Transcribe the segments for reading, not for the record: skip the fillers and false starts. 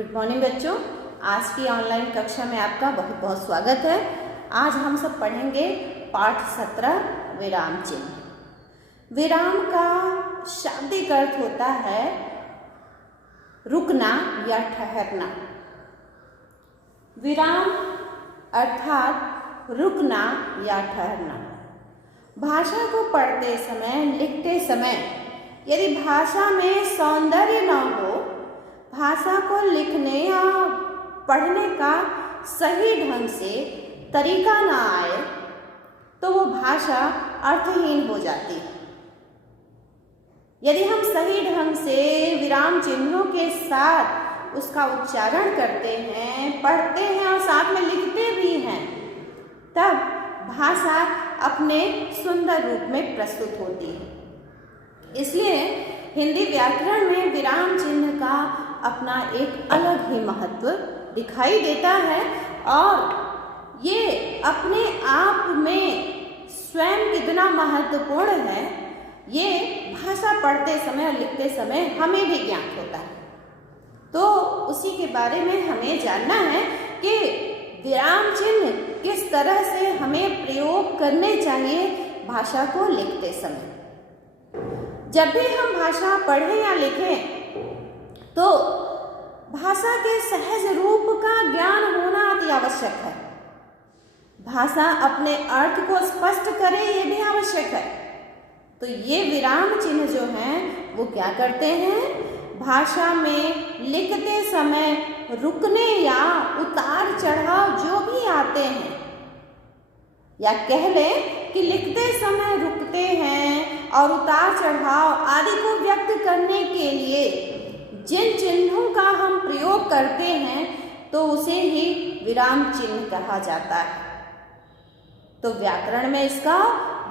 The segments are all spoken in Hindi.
गुड मॉर्निंग बच्चों। आज की ऑनलाइन कक्षा में आपका बहुत बहुत स्वागत है। आज हम सब पढ़ेंगे पाठ 17 विराम चिन्ह। विराम का शाब्दिक अर्थ होता है रुकना या ठहरना। विराम अर्थात रुकना या ठहरना। भाषा को पढ़ते समय, लिखते समय यदि भाषा में सौंदर्य न हो, भाषा को लिखने या पढ़ने का सही ढंग से तरीका ना आए तो वो भाषा अर्थहीन हो जाती है। यदि हम सही ढंग से विराम चिन्हों के साथ उसका उच्चारण करते हैं, पढ़ते हैं और साथ में लिखते भी हैं, तब भाषा अपने सुंदर रूप में प्रस्तुत होती है। इसलिए हिंदी व्याकरण में विराम चिन्ह का अपना एक अलग ही महत्व दिखाई देता है और ये अपने आप में स्वयं कितना महत्वपूर्ण है, ये भाषा पढ़ते समय और लिखते समय हमें भी ज्ञात होता है। तो उसी के बारे में हमें जानना है कि विराम चिन्ह किस तरह से हमें प्रयोग करने चाहिए भाषा को लिखते समय। जब भी हम भाषा पढ़ें या लिखें तो भाषा के सहज रूप का ज्ञान होना अति आवश्यक है। भाषा अपने अर्थ को स्पष्ट करे, ये भी आवश्यक है। तो ये विराम चिन्ह जो हैं वो क्या करते हैं, भाषा में लिखते समय रुकने या उतार चढ़ाव जो भी आते हैं, या कह लें कि लिखते समय रुकते हैं और उतार चढ़ाव आदि को व्यक्त करने के लिए जिन चिन्हों का हम प्रयोग करते हैं तो उसे ही विराम चिन्ह कहा जाता है। तो व्याकरण में इसका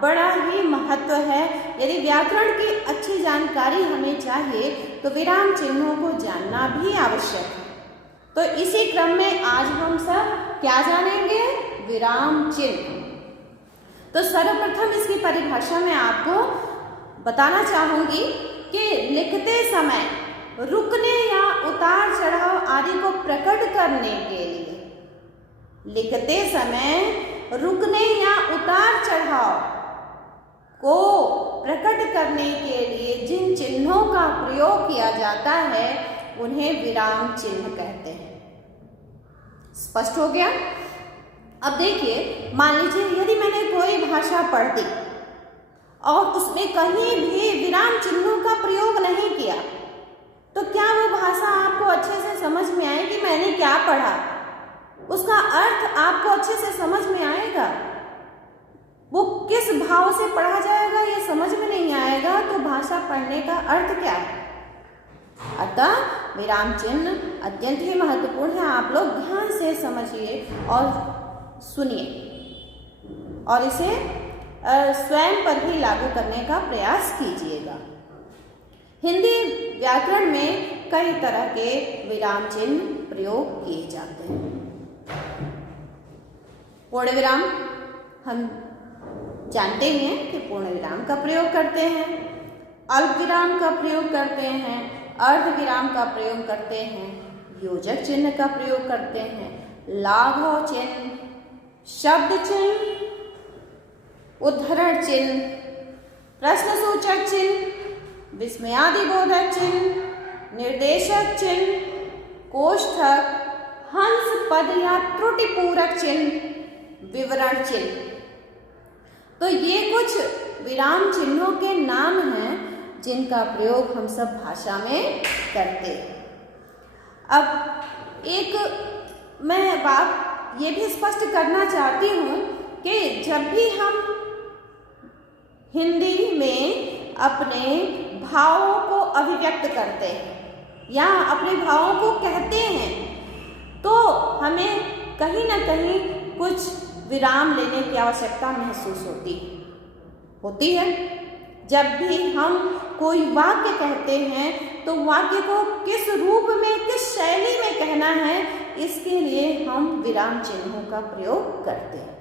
बड़ा ही महत्व है। यदि व्याकरण की अच्छी जानकारी हमें चाहिए तो विराम चिन्हों को जानना भी आवश्यक है। तो इसी क्रम में आज हम सब क्या जानेंगे, विराम चिन्ह। तो सर्वप्रथम इसकी परिभाषा में आपको बताना चाहूंगी कि लिखते समय रुकने या उतार चढ़ाव आदि को प्रकट करने के लिए, लिखते समय रुकने या उतार चढ़ाव को प्रकट करने के लिए जिन चिन्हों का प्रयोग किया जाता है उन्हें विराम चिन्ह कहते हैं। स्पष्ट हो गया? अब देखिए, मान लीजिए यदि मैंने कोई भाषा पढ़ दी और उसमें कहीं भी विराम चिन्हों का प्रयोग नहीं किया, तो क्या वो भाषा आपको अच्छे से समझ में आएगी? मैंने क्या पढ़ा उसका अर्थ आपको अच्छे से समझ में आएगा? वो किस भाव से पढ़ा जाएगा ये समझ में नहीं आएगा, तो भाषा पढ़ने का अर्थ क्या है? अतः विराम चिन्ह अत्यंत ही महत्वपूर्ण है। आप लोग ध्यान से समझिए और सुनिए और इसे स्वयं पर भी लागू करने का प्रयास कीजिएगा। हिंदी व्याकरण में कई तरह के विराम चिन्ह प्रयोग किए जाते हैं। पूर्ण विराम हम जानते हैं कि पूर्ण विराम का प्रयोग करते हैं, अल्प विराम का प्रयोग करते हैं, अर्ध विराम का प्रयोग करते हैं, योजक चिन्ह का प्रयोग करते हैं, लाघव चिन्ह, शब्द चिन्ह, उद्धरण चिन्ह, प्रश्नसूचक चिन्ह, विस्मयादिबोधक चिन्ह, निर्देशक चिन्ह, कोष्ठक, हंस पद या त्रुटिपूरक चिन्ह, विवरण चिन्ह। तो ये कुछ विराम चिन्हों के नाम हैं जिनका प्रयोग हम सब भाषा में करते हैं। अब एक मैं बात ये भी स्पष्ट करना चाहती हूँ कि जब भी हम हिंदी में अपने भावों को अभिव्यक्त करते हैं या अपने भावों को कहते हैं तो हमें कहीं ना कहीं कुछ विराम लेने की आवश्यकता महसूस होती है। जब भी हम कोई वाक्य कहते हैं तो वाक्य को किस रूप में, किस शैली में कहना है, इसके लिए हम विराम चिन्हों का प्रयोग करते हैं।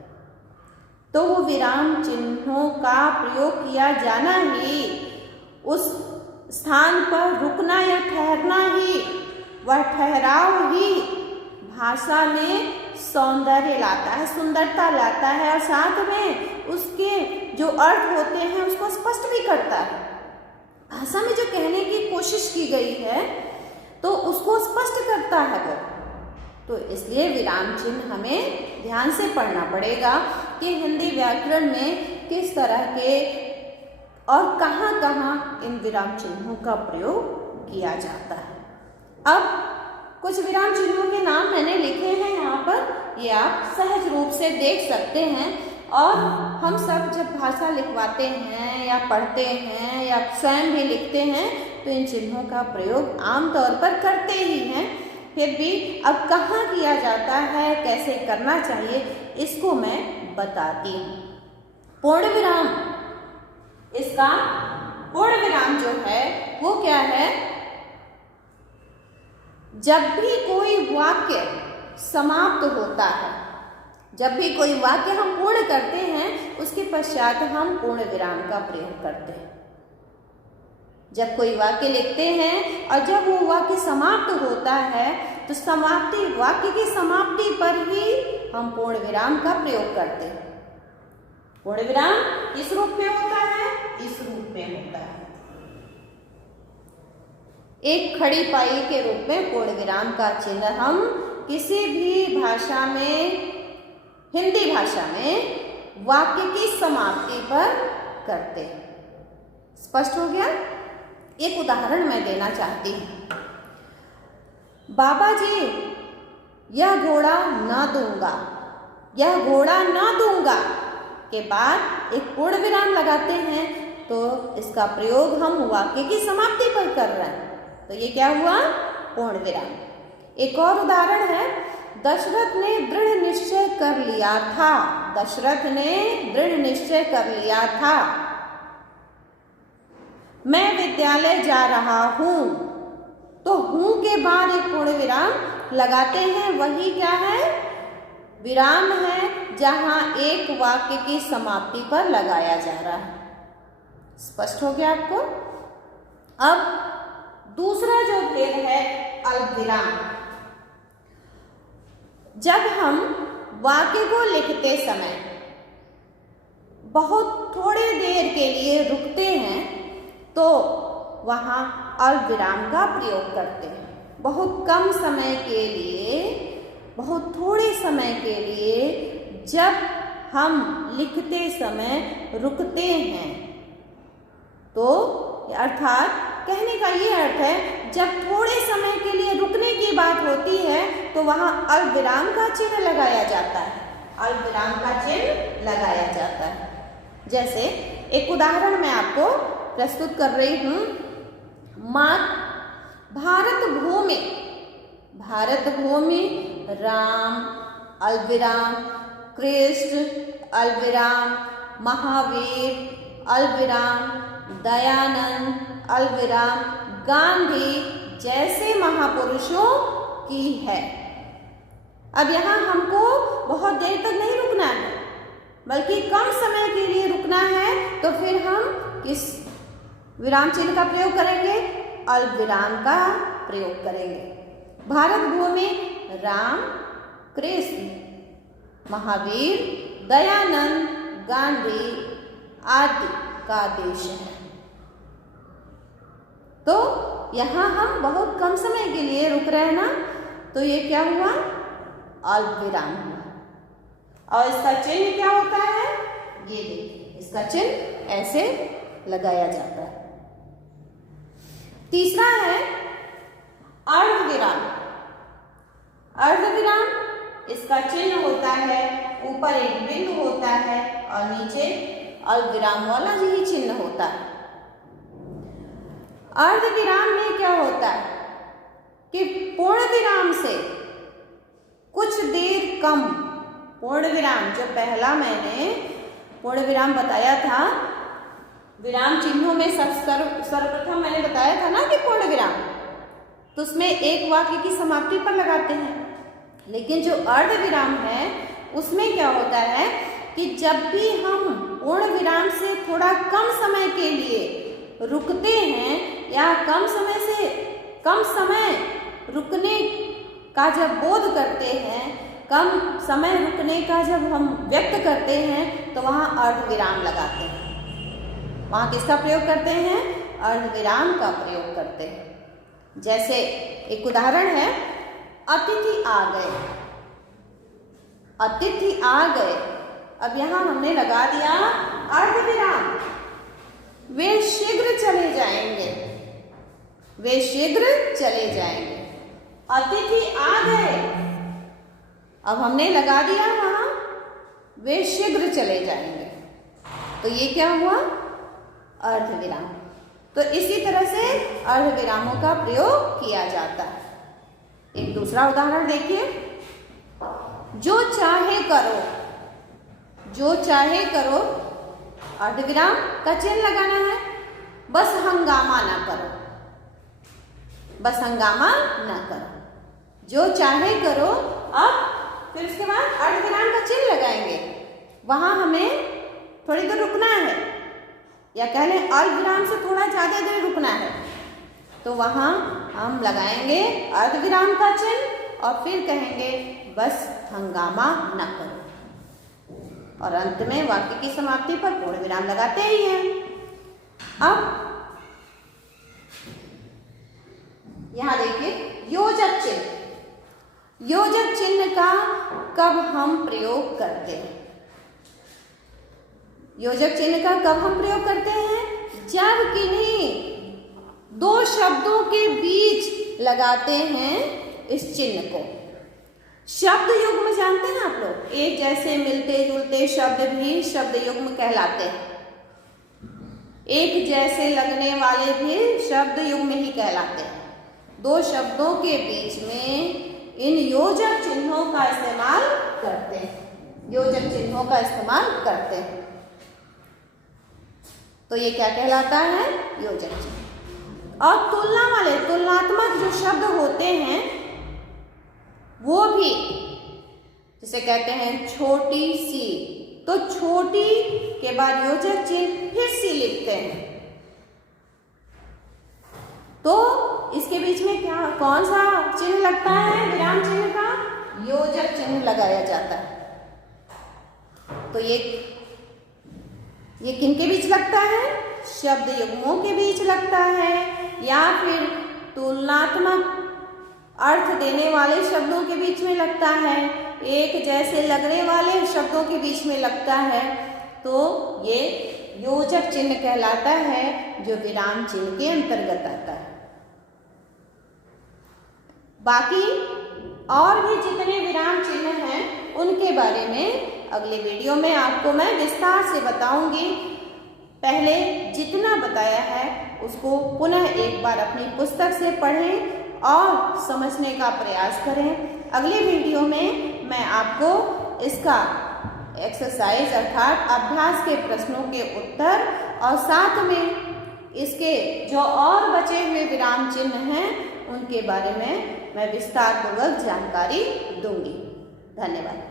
तो वो विराम चिन्हों का प्रयोग किया जाना ही, उस स्थान पर रुकना या ठहरना ही वह ठहराव ही भाषा में सौंदर्य लाता है, सुंदरता लाता है और साथ में उसके जो अर्थ होते हैं उसको स्पष्ट भी करता है। भाषा में जो कहने की कोशिश की गई है तो उसको स्पष्ट करता है वो। तो इसलिए विराम चिन्ह हमें ध्यान से पढ़ना पड़ेगा कि हिंदी व्याकरण में किस तरह के और कहाँ कहाँ इन विराम चिन्हों का प्रयोग किया जाता है। अब कुछ विराम चिन्हों के नाम मैंने लिखे हैं यहाँ पर, ये आप सहज रूप से देख सकते हैं। और हम सब जब भाषा लिखवाते हैं या पढ़ते हैं या स्वयं भी लिखते हैं तो इन चिन्हों का प्रयोग आमतौर पर करते ही हैं। फिर भी अब कहाँ किया जाता है, कैसे करना चाहिए, इसको मैं बताती हूँ। पूर्ण विराम, इसका पूर्ण विराम जो है वो क्या है? जब भी कोई वाक्य समाप्त होता है, जब भी कोई वाक्य हम पूर्ण करते हैं उसके पश्चात हम पूर्ण विराम का प्रयोग करते हैं। जब कोई वाक्य लिखते हैं और जब वो वाक्य समाप्त होता है तो समाप्ति, वाक्य की समाप्ति पर ही हम पूर्ण विराम का प्रयोग करते हैं। पूर्ण विराम किस रूप में होता है? इस रूप में होता है, एक खड़ी पाई के रूप में पूर्ण विराम का चिन्ह हम किसी भी भाषा में, हिंदी भाषा में वाक्य की समाप्ति पर करते हैं। स्पष्ट हो गया? एक उदाहरण मैं देना चाहती हूँ। बाबा जी, यह घोड़ा ना दूंगा, यह घोड़ा ना दूंगा के बाद एक पूर्ण विराम लगाते हैं तो इसका प्रयोग हम वाक्य की समाप्ति पर कर रहे हैं, तो ये क्या हुआ? पूर्ण विराम। एक और उदाहरण है, दशरथ ने दृढ़ निश्चय कर लिया था, दशरथ ने दृढ़ निश्चय कर लिया था, मैं विद्यालय जा रहा हूं, तो हूं के बाद एक पूर्ण विराम लगाते हैं। वही क्या है? विराम है जहां एक वाक्य की समाप्ति पर लगाया जा रहा है। स्पष्ट हो गया आपको? अब दूसरा जो भेद है अल्पविराम। जब हम वाक्य को लिखते समय बहुत थोड़ी देर के लिए रुकते हैं तो वहाँ अल्पविराम का प्रयोग करते हैं। बहुत कम समय के लिए, बहुत थोड़े समय के लिए जब हम लिखते समय रुकते हैं तो अर्थात कहने का ये अर्थ है, जब थोड़े समय के लिए रुकने की बात होती है तो वहाँ अल्पविराम का चिन्ह लगाया जाता है, अल्पविराम का चिन्ह लगाया जाता है। जैसे एक उदाहरण मैं आपको प्रस्तुत कर रही हूँ। भारत भूमि, भारत भूमि, राम अल्पविराम, कृष्ण अल्पविराम, महावीर अल्पविराम, दयानंद अल्पविराम, गांधी जैसे महापुरुषों की है। अब यहाँ हमको बहुत देर तक नहीं रुकना है, बल्कि कम समय के लिए रुकना है, तो फिर हम किस विराम चिन्ह का प्रयोग करेंगे? अल्पविराम का प्रयोग करेंगे। भारत भूमि, राम, कृष्ण, महावीर, दयानंद, गांधी आदि का देश है। तो यहाँ हम बहुत कम समय के लिए रुक रहे हैं ना, तो ये क्या हुआ? अल्पविराम हुआ। और इसका चिन्ह क्या होता है? ये देखिए, इसका चिन्ह ऐसे लगाया जाता है। तीसरा है अर्धविराम। अर्धविराम, इसका चिन्ह होता है, ऊपर एक बिंदु होता है और नीचे अल्पविराम वाला ही चिन्ह होता है। अर्धविराम में क्या होता है कि पूर्ण विराम से कुछ देर कम, पूर्ण विराम जो पहला मैंने पूर्ण विराम बताया था, विराम चिन्हों में सर्वप्रथम मैंने बताया था ना कि पूर्ण विराम, तो उसमें एक वाक्य की समाप्ति पर लगाते हैं। लेकिन जो अर्धविराम है उसमें क्या होता है कि जब भी हम पूर्ण विराम से थोड़ा कम समय के लिए रुकते हैं या कम समय रुकने का जब बोध करते हैं, कम समय रुकने का जब हम व्यक्त करते हैं, तो वहाँ अर्धविराम लगाते हैं। वहाँ किसका प्रयोग करते हैं? अर्धविराम का प्रयोग करते हैं। जैसे एक उदाहरण है, अतिथि आ गए। अतिथि आ गए, अब यहाँ हमने लगा दिया अर्धविराम। वे शीघ्र चले जाएंगे। वे शीघ्र चले जाएंगे। अतिथि आ गए, अब हमने लगा दिया वहां वे शीघ्र चले जाएंगे। तो ये क्या हुआ? अर्धविराम। तो इसी तरह से अर्धविरामों का प्रयोग किया जाता है। एक दूसरा उदाहरण देखिए, जो चाहे करो। जो चाहे करो, अर्धविराम का चिन्ह लगाना है। बस हंगामा ना करो। बस हंगामा ना करो। जो चाहे करो, अब फिर उसके बाद अर्धविराम का चिन्ह लगाएंगे। वहां हमें थोड़ी देर रुकना है, या कह लें अर्धविराम से थोड़ा ज्यादा देर रुकना है, तो वहां हम लगाएंगे अर्धविराम का चिन्ह और फिर कहेंगे बस हंगामा ना करो। और अंत में वाक्य की समाप्ति पर पूर्ण विराम लगाते ही हैं। अब यहां देखिए योजक चिन्ह। योजक चिन्ह का कब हम प्रयोग करते हैं? योजक चिन्ह का कब हम प्रयोग करते हैं? जब किन्हीं दो शब्दों के बीच लगाते हैं इस चिन्ह को। शब्द युग्म जानते हैं आप लोग? एक जैसे मिलते जुलते शब्द भी शब्द युग्म कहलाते हैं। एक जैसे लगने वाले भी शब्द युग्म ही कहलाते हैं। दो शब्दों के बीच में इन योजक चिन्हों का इस्तेमाल करते हैं। योजक चिन्हों का इस्तेमाल करते हैं, तो ये क्या कहलाता है? योजक चिन्ह। और तुलना वाले, तुलनात्मक जो शब्द होते हैं वो भी, जिसे कहते हैं छोटी सी, तो छोटी के बाद योजक चिन्ह फिर सी लिखते हैं। तो इसके बीच में क्या, कौन सा चिन्ह लगता है? विराम चिन्ह का योजक चिन्ह लगाया जाता है। तो ये किनके बीच लगता है? शब्द युग्मों के बीच लगता है, या फिर तुलनात्मक अर्थ देने वाले शब्दों के बीच में लगता है, एक जैसे लगने वाले शब्दों के बीच में लगता है। तो ये योजक चिन्ह कहलाता है, जो विराम चिन्ह के अंतर्गत आता है। बाकी और भी जितने विराम चिन्ह हैं उनके बारे में अगले वीडियो में आपको मैं विस्तार से बताऊंगी। पहले जितना बताया है उसको पुनः एक बार अपनी पुस्तक से पढ़ें और समझने का प्रयास करें। अगले वीडियो में मैं आपको इसका एक्सरसाइज अर्थात अभ्यास के प्रश्नों के उत्तर और साथ में इसके जो और बचे हुए विराम चिन्ह हैं उनके बारे में मैं विस्तार पूर्वक जानकारी दूंगी। धन्यवाद।